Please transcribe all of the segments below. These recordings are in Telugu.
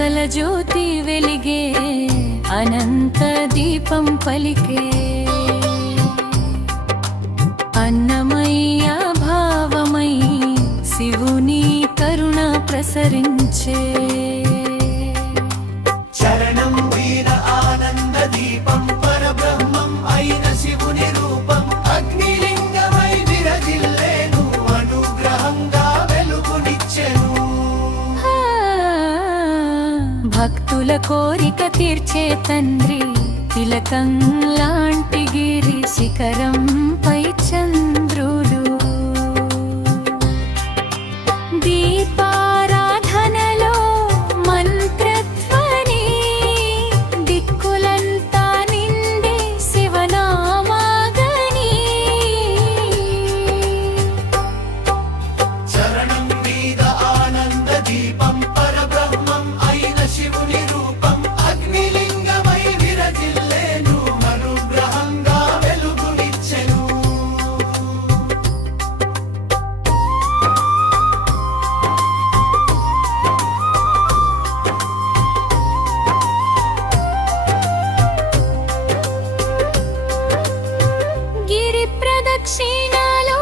ఆశల జ్యోతి వెలిగే అనంత దీపం పలికే అన్నమయ్య భావమై శివుని కరుణ ప్రసరించే చరణం వీర ఆనంద దీపం పరబ్రహ్మం అయిన శివుని రూపం అగ్నిలింగమై విరజిల్లేను అనుగ్రహంగా వెలుగునిచ్చెను భక్తుల కోరిక తీర్చే తండ్రి తిలకం లాంటి గిరి శిఖరంపై చంద్రుడు దీపారాధనలో మంత్రధ్వని దిక్కులంతా నిండే శివనామాగని చరణం వీర ఆనంద దీపం పరబ్రహ్మం అయిన శివుని రూపం అగ్నిలింగమై విరజిల్లేను అనుగ్రహంగా వెలుగునిచ్చెను గిరి ప్రదక్షిణలో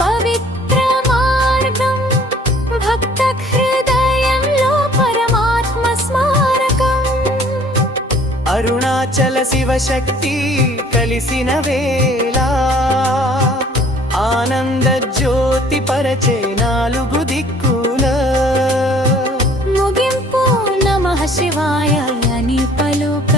పవిత్ర మార్గం భక్త హృదయంలో పరమాత్మ స్మారకం అరుణాచల శివశక్తి కలిసిన వేళ ఆనంద జ్యోతి పరచే నాలుగు దిక్కుల ముగింపు నమః శివాయ అని పలుక